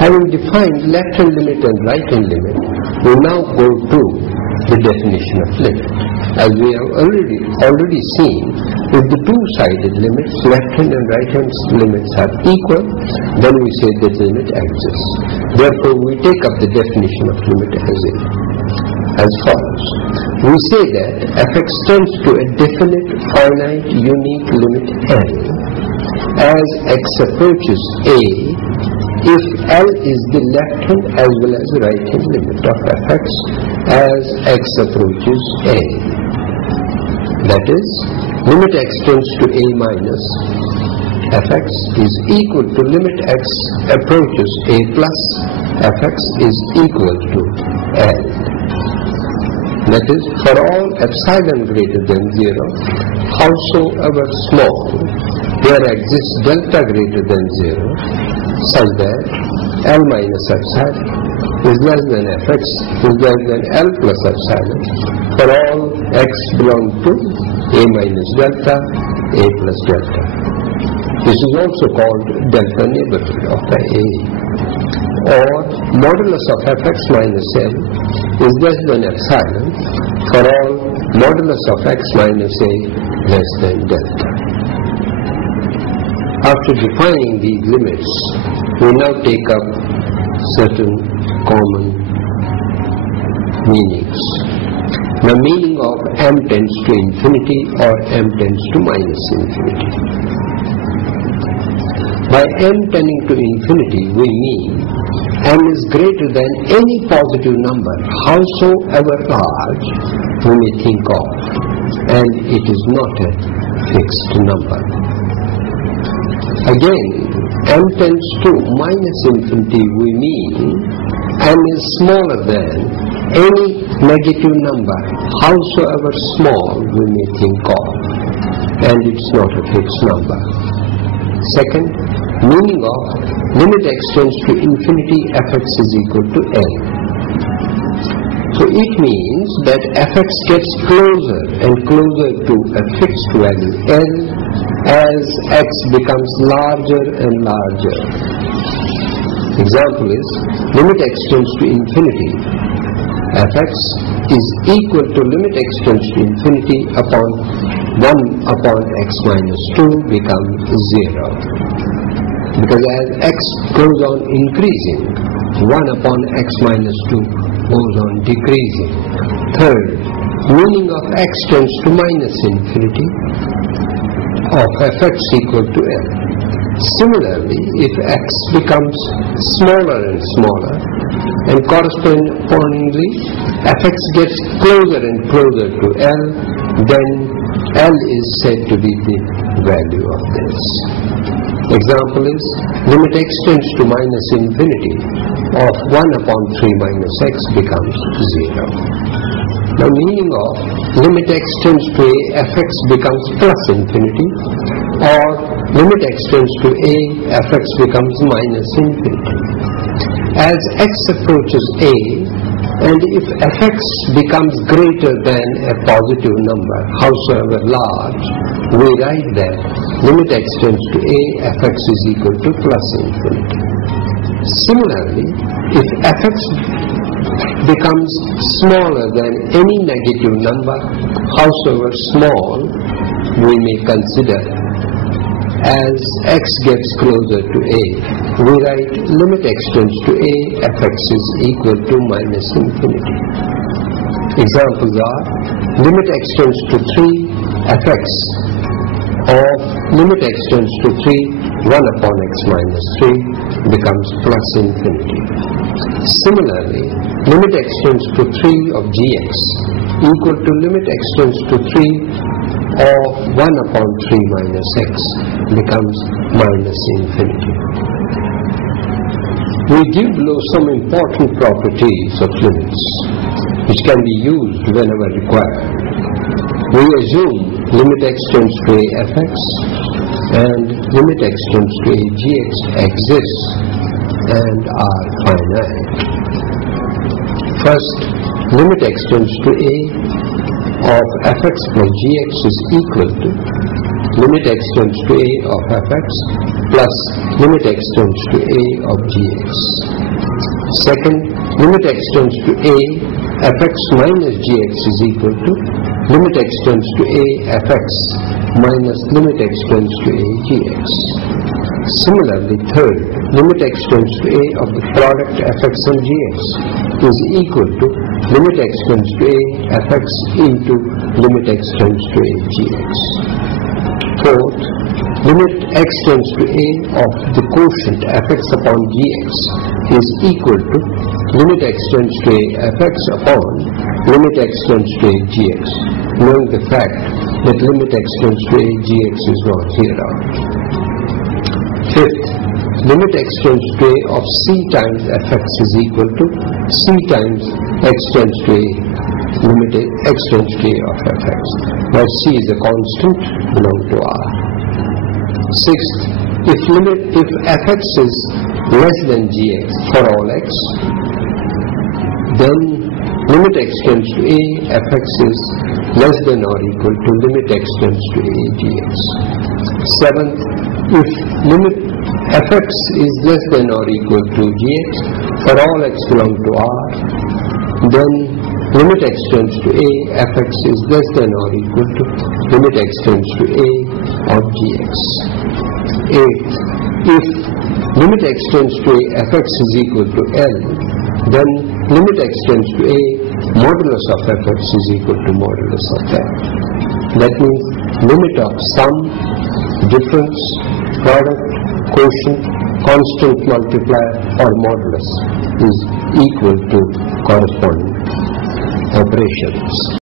Having defined left-hand limit and right-hand limit, we now go to the definition of limit. As we have already seen, if the two-sided limits, left-hand and right-hand limits, are equal, then we say that the limit exists. Therefore, we take up the definition of limit as follows. We say that f(x) tends to a definite, finite, unique limit L as x approaches a, if L is the left-hand as well as right-hand limit of f(x) as x approaches a. That is, limit x tends to a minus f(x) is equal to limit x approaches a plus f(x) is equal to L. That is, for all epsilon greater than 0, howsoever small, there exists delta greater than 0, such that L minus epsilon is less than fx is less than L plus epsilon for all x belong to a minus delta, a plus delta. This is also called delta neighborhood of the a. Or modulus of fx minus L is less than epsilon for all modulus of x minus a less than delta. After defining these limits, we now take up certain common meanings. The meaning of m tends to infinity or m tends to minus infinity. By m tending to infinity, we mean m is greater than any positive number, howsoever large we may think of, and it is not a fixed number. Again, m tends to minus infinity, we mean m is smaller than any negative number, howsoever small we may think of, and it's not a fixed number. Second, meaning of limit x tends to infinity, fx is equal to L. So it means that fx gets closer and closer to a fixed value L as x becomes larger and larger. Example is, limit x tends to infinity, fx is equal to limit x tends to infinity upon 1 upon x minus 2 becomes 0. Because as x goes on increasing, 1 upon x minus 2 goes on decreasing. Third, meaning of x tends to minus infinity of fx equal to L. Similarly, if x becomes smaller and smaller, and correspondingly fx gets closer and closer to L, then L is said to be the value of this. Example is, limit x tends to minus infinity of 1 upon 3 minus x becomes 0. Now, meaning of limit x tends to a, fx becomes plus infinity, or limit x tends to a, fx becomes minus infinity. As x approaches a, and if fx becomes greater than a positive number, howsoever large, we write that limit x tends to a, fx is equal to plus infinity. Similarly, if fx becomes smaller than any negative number, howsoever small, we may consider as x gets closer to a, we write limit x tends to a, fx is equal to minus infinity. Examples are, limit x tends to 3, fx of limit x tends to 3, 1 upon x minus 3 becomes plus infinity. Similarly, limit x tends to 3 of gx equal to limit x tends to 3 of 1 upon 3 minus x becomes minus infinity. We give below some important properties of limits which can be used whenever required. We assume limit x tends to a, fx and limit x tends to a, gx exists and are finite. First, limit x tends to a of fx plus gx is equal to limit x tends to a of fx plus limit x tends to a of gx. Second, limit x tends to a fx minus gx is equal to limit x tends to a fx minus limit x tends to a gx. Similarly, third, limit x tends to a of the product fx and gx is equal to limit x tends to a fx into limit x tends to a gx. Fourth, limit x tends to a of the quotient fx upon gx is equal to limit x tends to a fx upon limit x tends to a gx, knowing the fact that limit x tends to a gx is not here out. Fifth, limit x tends to a of c times fx is equal to c times x tends to a limit x tends to a of fx, where c is a constant belong to R. Sixth, if fx is less than gx for all x, then limit x tends to a fx is less than or equal to limit x tends to a gx. Seventh, if limit fx is less than or equal to gx for all x belong to R, then limit x tends to a fx is less than or equal to limit x tends to a of gx. Eighth, if limit x tends to a fx is equal to L, then limit x tends to a modulus of fx is equal to modulus of L. That means limit of sum, difference, product, quotient, constant multiplier or modulus is equal to corresponding operations.